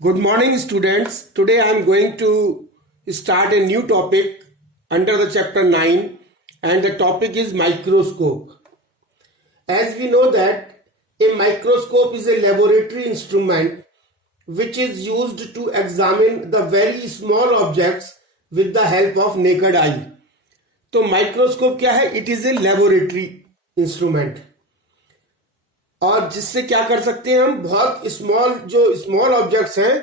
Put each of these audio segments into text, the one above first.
Good morning, students. Today I am going to start a new topic under the chapter 9, and the topic is microscope. As we know that a microscope is a laboratory instrument which is used to examine the very small objects with the help of naked eye. तो microscope क्या है? It is a laboratory instrument, और जिससे क्या कर सकते हैं हम, बहुत स्मॉल ऑब्जेक्ट्स हैं,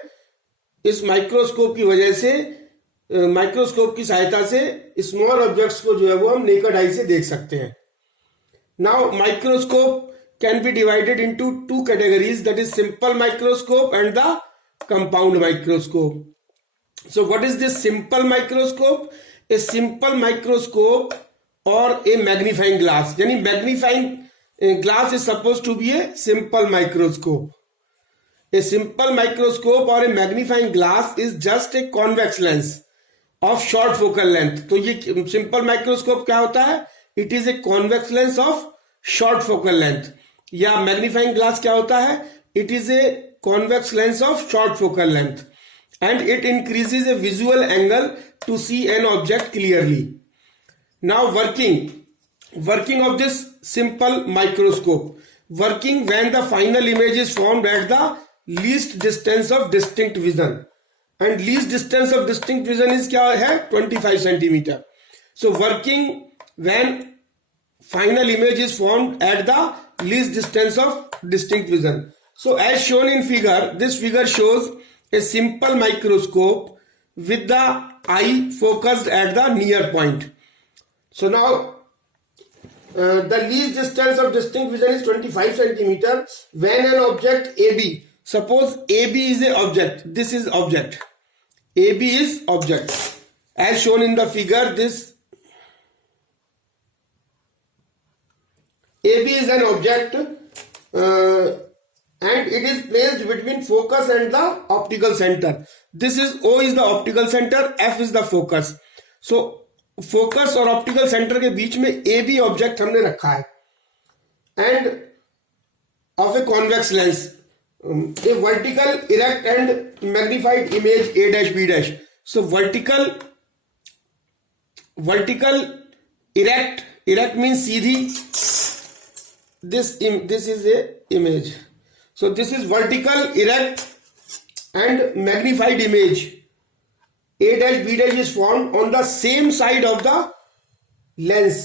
इस माइक्रोस्कोप की वजह से, माइक्रोस्कोप की सहायता से स्मॉल ऑब्जेक्ट्स को जो है वो हम नेकेड आई से देख सकते हैं. Now microscope can be divided into two categories, that is simple microscope and the compound microscope. So what is this simple microscope? A simple microscope और ए मैग्नीफाइंग ग्लास, यानी magnifying glass is supposed to be a simple microscope. A simple microscope or a magnifying glass is just a convex lens of short focal length. तो ये simple microscope क्या होता है? It is a convex lens of short focal length. या magnifying glass क्या होता है? It is a convex lens of short focal length, and it increases a visual angle to see an object clearly. Now working of this simple microscope. Working when the final image is formed at the least distance of distinct vision. And least distance of distinct vision is क्या है? 25 centimeter. So working when final image is formed at the least distance of distinct vision. So as shown in figure, this figure shows a simple microscope with the eye focused at the near point. So now the least distance of distinct vision is 25 centimeter when an object AB, suppose AB is a object, this is object, AB is object as shown in the figure. This AB is an object and it is placed between focus and the optical center. This is O is the optical center, F is the focus. So focus और optical centre के बीच में A B object हमने रखा है, and of a convex lens, a vertical erect and magnified image A dash B dash. So vertical erect means सीधी. This is a image. So this is vertical erect and magnified image. A dash B dash is formed on the same side of the lens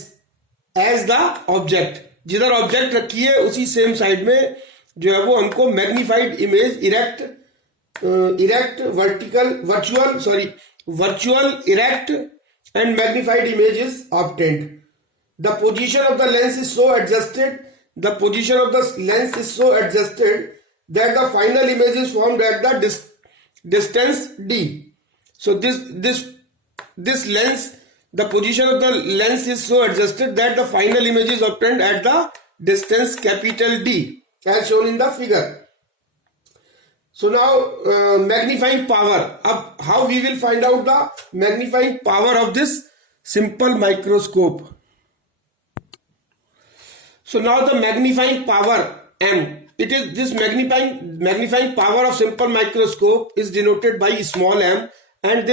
as the object. जिधर object रखी है उसी same side में जो है वो हमको magnified image virtual erect and magnified image is obtained. The position of the lens is so adjusted that the final image is formed at the distance D. So this lens, the position of the lens is so adjusted that the final image is obtained at the distance capital D as shown in the figure. So now magnifying power. How we will find out the magnifying power of this simple microscope? So now the magnifying power M. It is this magnifying power of simple microscope is denoted by small m. And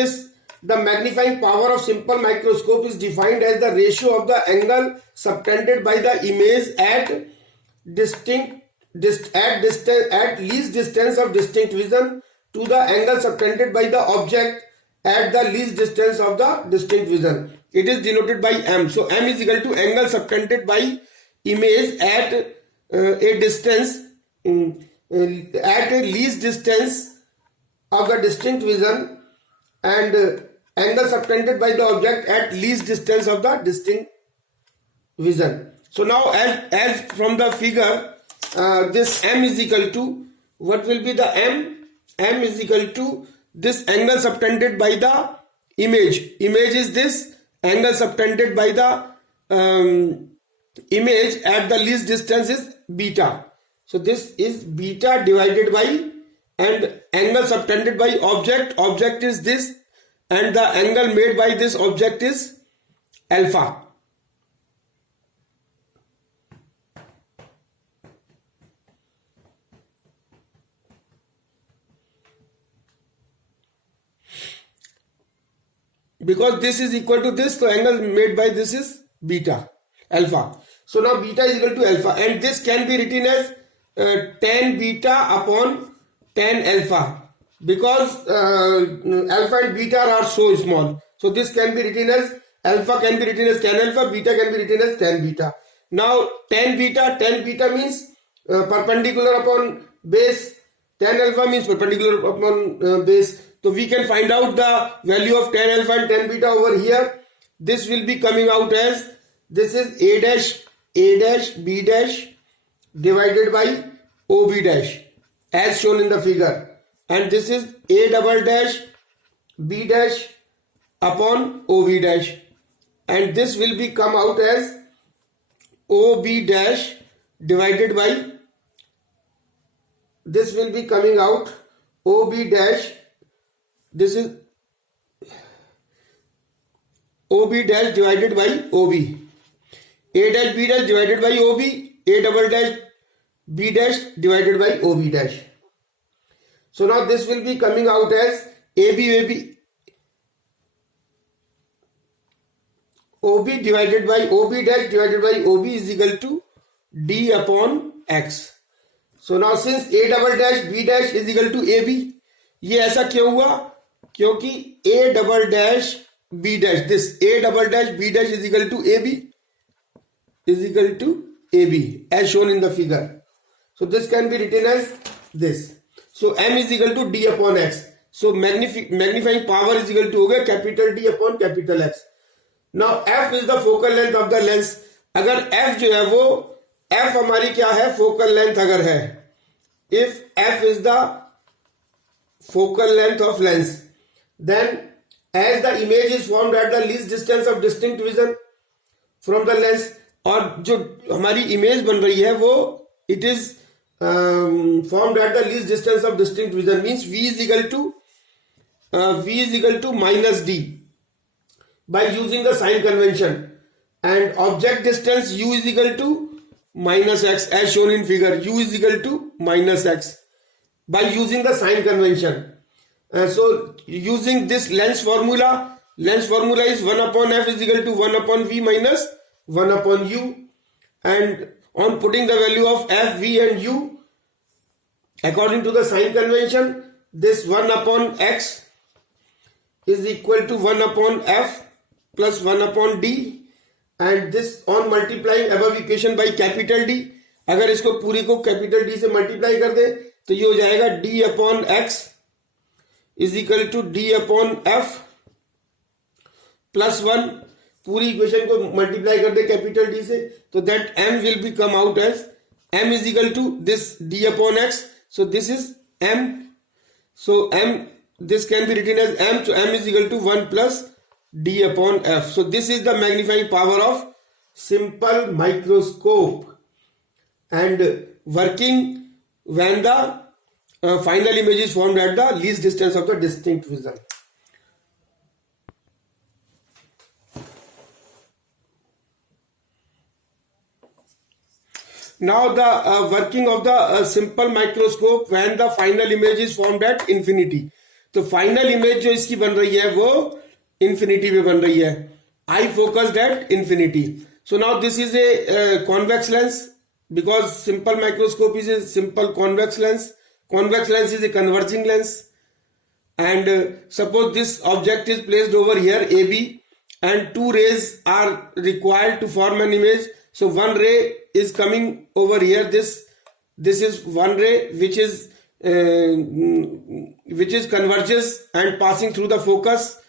the magnifying power of simple microscope is defined as the ratio of the angle subtended by the image at least distance of distinct vision to the angle subtended by the object at the least distance of the distinct vision. It is denoted by m. So m is equal to angle subtended by image at a distance at a least distance of the distinct vision, and angle subtended by the object at least distance of the distinct vision. So now as from the figure, this m is equal to, what will be the m? M is equal to this angle subtended by the image. Image is this, angle subtended by the image at the least distance is beta. So this is beta divided by, and angle subtended by object is this, and the angle made by this object is alpha. because this is equal to this, so angle made by this is beta, alpha. So now beta is equal to alpha, and this can be written as tan beta upon tan alpha, because alpha and beta are so small. So this can be written as alpha can be written as tan alpha, beta can be written as tan beta. Now tan beta means perpendicular upon base, tan alpha means perpendicular upon base. So we can find out the value of tan alpha and tan beta over here. This will be coming out as, this is a dash b dash divided by ob dash as shown in the figure, and this is a double dash b dash upon ob dash, and this will be come out as ob dash divided by, this will be coming out ob dash, this is ob dash divided by ob, a dash b dash divided by ob, a double dash b dash divided by ob dash. So now this will be coming out as ob divided by ob dash divided by ob is equal to d upon x. So now since a double dash b dash is equal to ab, ये ऐसा क्यों हुआ? क्योंकि a double dash b dash, this a double dash b dash is equal to ab as shown in the figure. So this can be written as this. So m is equal to d upon x. So magnifying power is equal to हो गया capital D upon capital X. Now f is the focal length of the lens. अगर f जो है वो f हमारी क्या है, focal length अगर है, if f is the focal length of lens, then as the image is formed at the least distance of distinct vision from the lens, और जो हमारी image बन रही है वो it is formed at the least distance of distinct vision, means v is equal to minus d by using the sign convention, and object distance u is equal to minus x as shown in figure, u is equal to minus x by using the sign convention. So using this lens formula is 1 upon f is equal to 1 upon v minus 1 upon u, and on putting the value of f, v and u according to the sign convention, this 1 upon x is equal to 1 upon f plus 1 upon d, and this on multiplying above equation by capital D, अगर इसको पूरी को capital D से multiply कर दे तो ये हो जाएगा d upon x is equal to d upon f plus 1, पूरी इक्वेशन को मल्टीप्लाई कर दे कैपिटल D से, तो that m will be come out as m is equal to this d upon x. So this is m, so m, this can be written as m, so m is equal to 1 plus d upon f. So this is the magnifying power of simple microscope and working when the final image is formed at the least distance of the distinct vision. Now the working of the simple microscope when the final image is formed at infinity. तो final image जो इसकी बन रही है वो infinity में बन रही है. I focused at infinity. So now this is a convex lens, because simple microscope is a simple convex lens. Convex lens is a converging lens. And suppose this object is placed over here AB, and two rays are required to form an image. So one ray is coming over here. This is one ray which is converges and passing through the focus,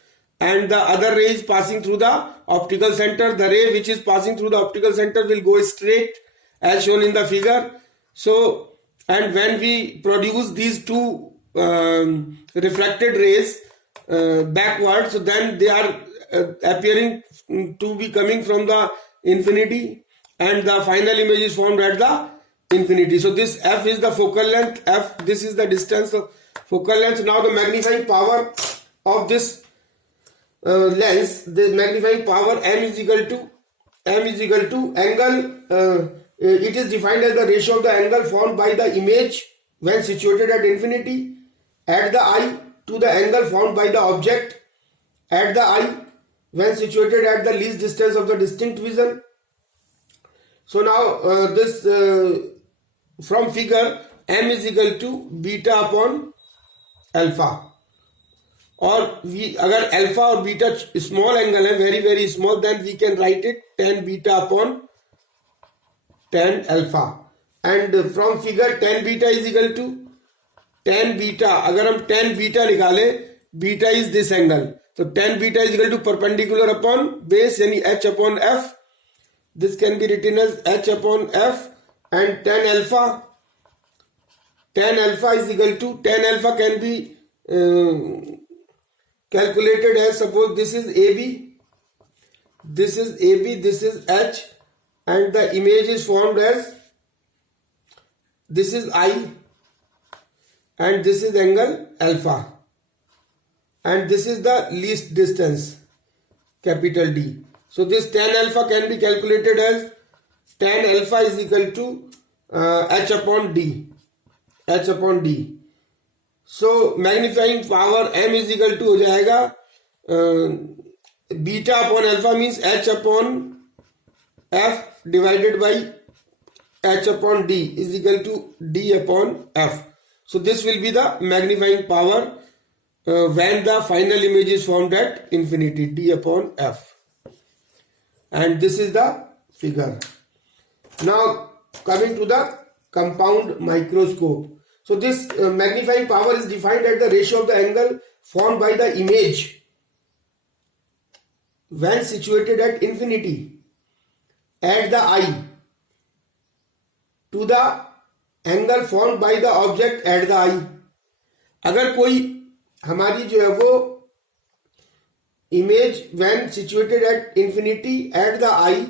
and the other ray is passing through the optical center. The ray which is passing through the optical center will go straight as shown in the figure. So, and when we produce these two refracted rays backward, so then they are appearing to be coming from the infinity, and the final image is formed at the infinity. So this f is the focal length, f, this is the distance of focal length. Now the magnifying power of this lens, the magnifying power m is equal to angle, it is defined as the ratio of the angle formed by the image when situated at infinity at the eye to the angle formed by the object at the eye when situated at the least distance of the distinct vision. So now this from figure m is equal to beta upon alpha, और अगर alpha और beta small angle है, very very small, then we can write it tan beta upon tan alpha. And from figure tan beta is equal to tan beta, अगर हम tan beta निकालें, beta is this angle, तो tan beta is equal to perpendicular upon base यानी h upon f. This can be written as h upon f. And tan alpha is equal to, tan alpha can be calculated as, suppose this is AB, this is AB, this is H, and the image is formed as, this is I, and this is angle alpha, and this is the least distance, capital D. So this tan alpha can be calculated as tan alpha is equal to H upon D. H upon D. So magnifying power m is equal to हो जाएगा beta upon alpha means h upon f divided by h upon d is equal to d upon f. So this will be the magnifying power when the final image is formed at infinity, d upon f. And this is the figure. Now coming to the compound microscope. So this magnifying power is defined at the ratio of the angle formed by the image when situated at infinity at the eye to the angle formed by the object at the eye. अगर कोई हमारी जो है वो image when situated at infinity at the eye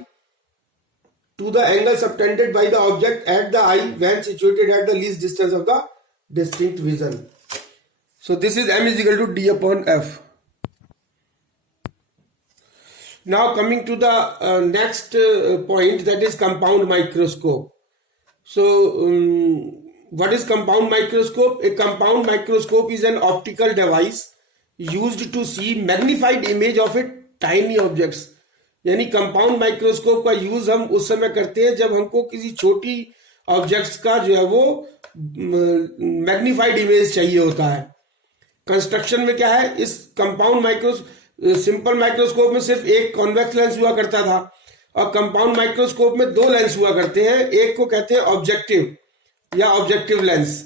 to the angle subtended by the object at the eye when situated at the least distance of the distinct vision. So this is m is equal to d upon f. Now coming to the next point, that is compound microscope. So what is compound microscope? A compound microscope is an optical device used to see magnified image of a tiny objects. यानी compound microscope का use हम उस समय करते हैं जब हमको किसी छोटी ऑब्जेक्ट्स का जो है वो मैग्नीफाइड इमेज चाहिए होता है. कंस्ट्रक्शन में क्या है, इस कंपाउंड सिंपल माइक्रोस्कोप में सिर्फ एक कॉन्वेक्स लेंस हुआ करता था, और कंपाउंड माइक्रोस्कोप में दो लेंस हुआ करते हैं. एक को कहते हैं ऑब्जेक्टिव या ऑब्जेक्टिव लेंस,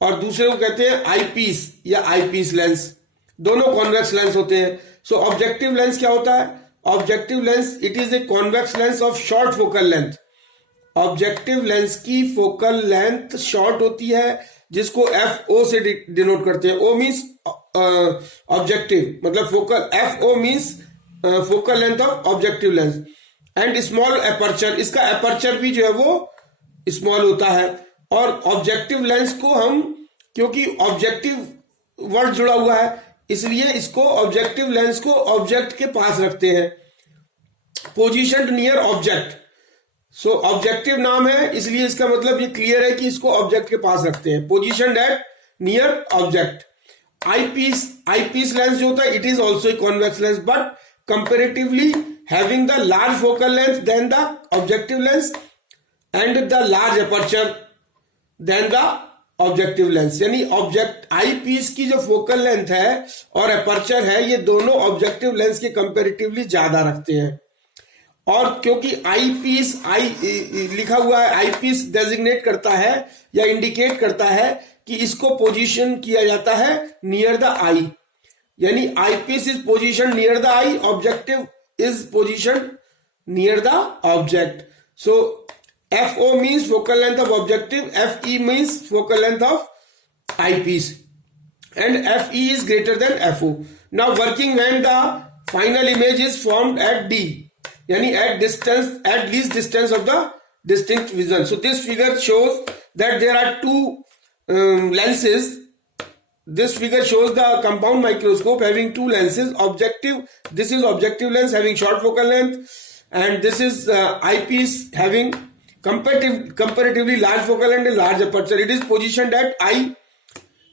और दूसरे को कहते हैं आईपीस या आईपीस लेंस. दोनों कॉन्वेक्स लेंस होते हैं. सो ऑब्जेक्टिव लेंस क्या होता है? Objective lens it is a convex lens of short focal length. Objective lens की फोकल लेंथ शॉर्ट होती है, जिसको FO से डिनोट करते हैं. O मीन्स ऑब्जेक्टिव, मतलब focal, FO means focal length of objective lens. And small aperture, इसका aperture भी जो है वो स्मॉल होता है. और ऑब्जेक्टिव लेंस को हम, क्योंकि ऑब्जेक्टिव वर्ड जुड़ा हुआ है, इसलिए इसको ऑब्जेक्टिव लेंस को ऑब्जेक्ट के पास रखते हैं, पोजीशन्ड नियर ऑब्जेक्ट. सो ऑब्जेक्टिव नाम है, इसलिए इसका मतलब ये क्लियर है कि इसको ऑब्जेक्ट के पास रखते हैं, positioned at near object. Eyepiece lens जो होता है, it is also a convex lens, but comparatively having the large focal length than the objective lens and the large aperture than the objective lens. यानी object eyepiece की जो focal length है और aperture है, ये दोनों objective lens के comparatively ज्यादा रखते हैं. और क्योंकि आई पीस, आई लिखा हुआ है, आई पीस डेजिग्नेट करता है या इंडिकेट करता है कि इसको पोजीशन किया जाता है नियर द आई. यानी eyepiece is position near the eye, objective is position near the object. So FO means focal length of objective, FE means focal length of eyepiece, and FE is greater than FO. Now working when the final image is formed at D, yani at least distance of the distinct vision. So this figure shows that there are two lenses. This figure shows the compound microscope having two lenses. Objective, this is objective lens having short focal length, and this is eyepiece having comparatively large focal length and large aperture. It is positioned at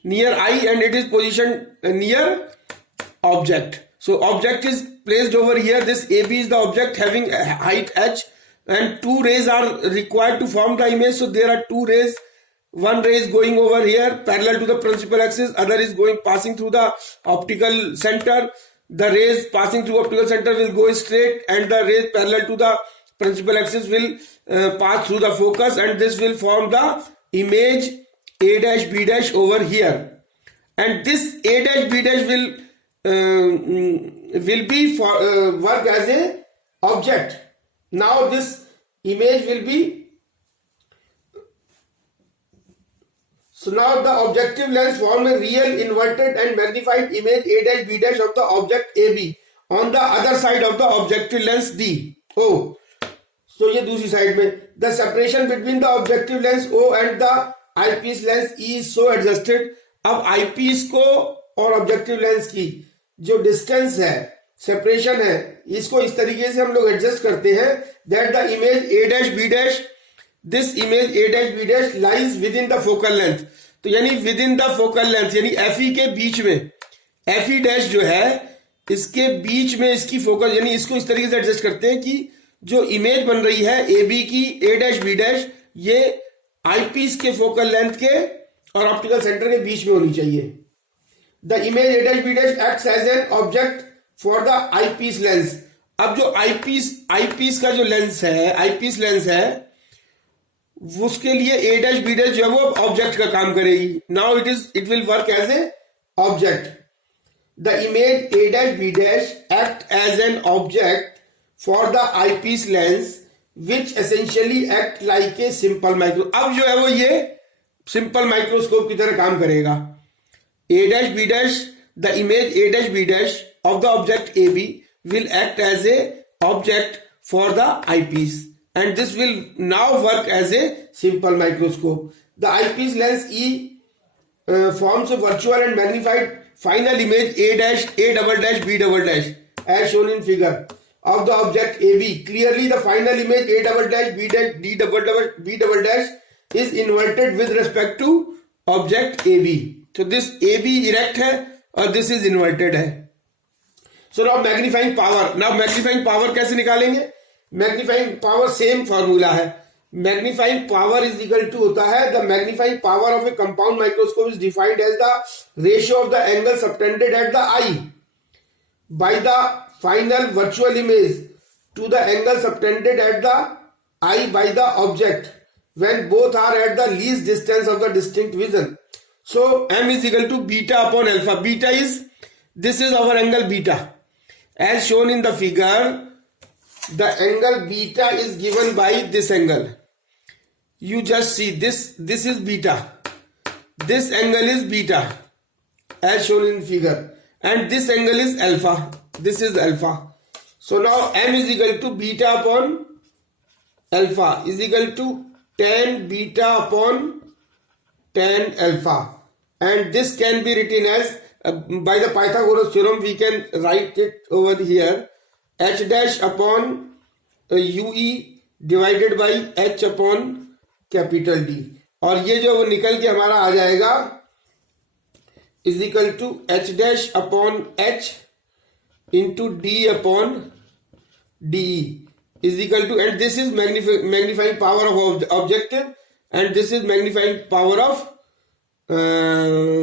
near eye, and it is positioned near object. So object is placed over here. This AB is the object having a height h, and two rays are required to form the image. So there are two rays. One ray is going over here parallel to the principal axis, other is going passing through the optical center. The rays passing through optical center will go straight, and the rays parallel to the principal axis will pass through the focus, and this will form the image A dash B dash over here. And this A dash B dash will be for work as a object. Now this image will be, so now the objective lens form a real inverted and magnified image A dash B dash of the object AB on the other side of the objective lens D. O. So ये दूसरी side में, the separation between the objective lens O and the eyepiece lens E is so adjusted. अब eyepiece को और objective lens की जो distance है, separation है, इसको इस तरीके से हम लोग adjust करते हैं that the image A dash B dash, this image A dash B dash lies within the focal length. तो यानी within the focal length यानी FE के बीच में, FE dash जो है इसके बीच में इसकी फोकस, यानी इसको इस तरीके से एडजस्ट करते हैं कि जो इमेज बन रही है ए बी की, ए डैश बी डैश, ये आईपीस के फोकल लेंथ के और ऑप्टिकल सेंटर के बीच में होनी चाहिए. The image A dash B dash acts as an object for the eyepiece lens. अब जो आईपीस का जो लेंस है, आईपीस लेंस है, उसके लिए ए डैश बी डैश जो है वो ऑब्जेक्ट का काम करेगी. Now it will work as a object. The image A dash B dash act as an object for the eyepiece lens which essentially act like a simple micro. अब जो है वो ये simple microscope की तरह काम करेगा. A dash B dash, the image A dash B dash of the object AB will act as a object for the eyepiece, and this will now work as a simple microscope. The eyepiece lens E forms a virtual and magnified final image A dash, A double dash, B double dash as shown in figure of the object AB. Clearly the final image A double dash, B dash, D double dash, B double dash is inverted with respect to object AB. So this AB erect है और this is inverted है. So now magnifying power. Now magnifying power कैसे निकालेंगे? Magnifying power same formula है. Magnifying power is equal to होता है, the magnifying power of a compound microscope is defined as the ratio of the angle subtended at the eye by the final virtual image to the angle subtended at the eye by the object when both are at the least distance of the distinct vision. So m is equal to beta upon alpha. Beta is, this is our angle beta. As shown in the figure, the angle beta is given by this angle. You just see this is beta. This angle is beta as shown in figure, and this angle is alpha. This is alpha. So now m is equal to beta upon alpha is equal to tan beta upon tan alpha, and this can be written as by the Pythagoras theorem. We can write it over here, h dash upon ue divided by h upon capital D, और ये जो वो निकल के हमारा आ जाएगा is equal to h dash upon h into D upon DE is equal to, and this is magnifying power of objective, and this is magnifying power of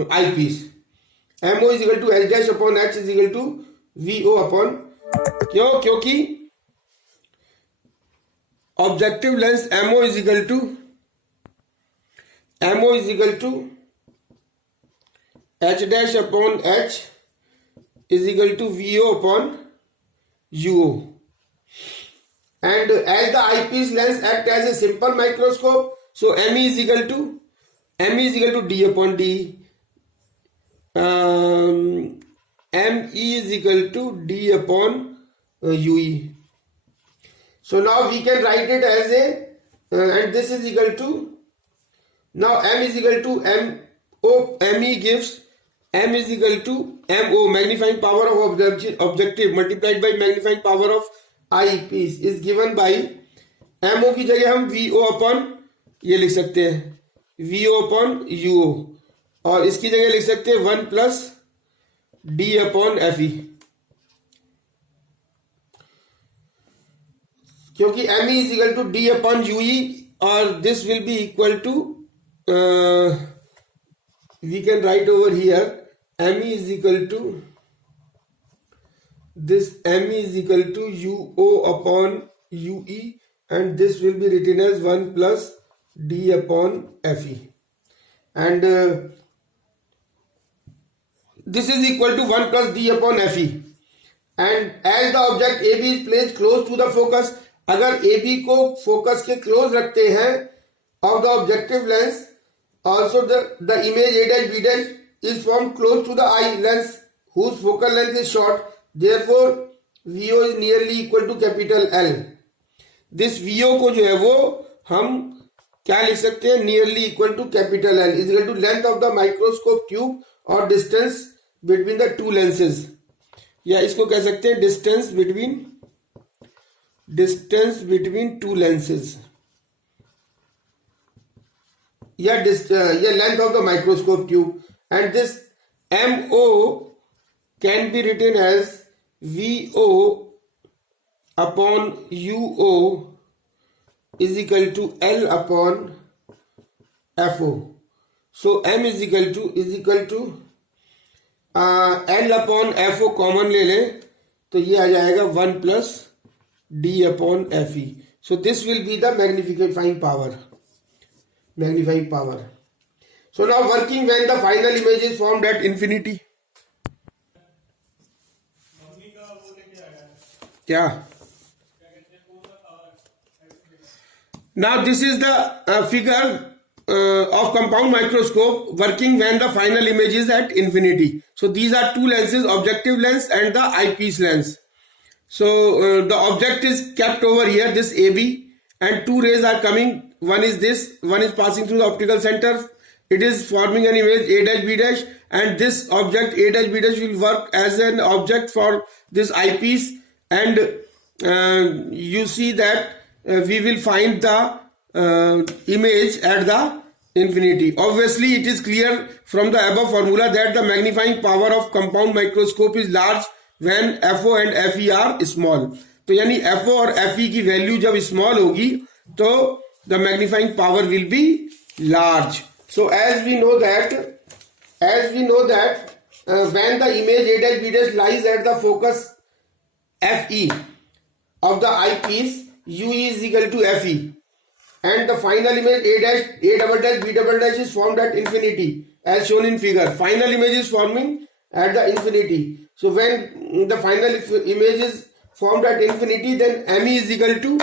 eyepiece. MO is equal to h dash upon h is equal to VO upon, क्योंकि objective lens MO is equal to h dash upon h is equal to VO upon UO, and as the eyepiece lens act as a simple microscope, so ME is equal to D upon D. ME is equal to D upon UE. So now we can write it as a and this is equal to, now M is equal to MO. ME gives M is equal to MO, magnifying power of objective multiplied by magnifying power of eyepiece is given by MO की जगह हम VO upon ये लिख सकते हैं VO upon UO, और इसकी जगह लिख सकते हैं 1 plus D upon FE. क्योंकि ME is equal to D upon UE और this will be equal to we can write over here ME is equal to this ME is equal to UO upon UE and this will be written as 1 plus D upon FE and this is equal to 1 plus D upon FE and as the object AB is placed close to the focus, अगर AB को focus के close रखते हैं of the objective lens, also the image A dash B dash is formed close to the eye lens whose focal length is short, therefore VO is nearly equal to capital L. This VO को जो है वो हम क्या लिख सकते हैं, nearly equal to capital L is equal to length of the microscope tube or distance between the two lenses, या इसको कह सकते हैं distance between two lenses, या length of the microscope tube, and this MO can be written as VO upon UO is equal to L upon FO. So M is equal to L upon FO common ले लें तो ये आ जाएगा 1 plus D upon FE. So this will be the magnifying power. So now working when the final image is formed at infinity. क्या? Now this is the figure of compound microscope working when the final image is at infinity. So these are two lenses, objective lens and the eyepiece lens. So the object is kept over here, this AB, and two rays are coming. One is this, one is passing through the optical center. It is forming an image A dash B dash, and this object A dash B dash will work as an object for this eyepiece, and you see that we will find the image at the infinity. Obviously it is clear from the above formula that the magnifying power of compound microscope is large when FO and FE are small. तो यानी FO और FE की value जब small होगी तो the magnifying power will be large. So as we know that when the image A dash B dash lies at the focus FE of the eyepiece, UE is equal to FE, and the final image A double dash B double dash is formed at infinity as shown in figure. Final image is forming at the infinity. So when the final image is formed at infinity, then ME is equal to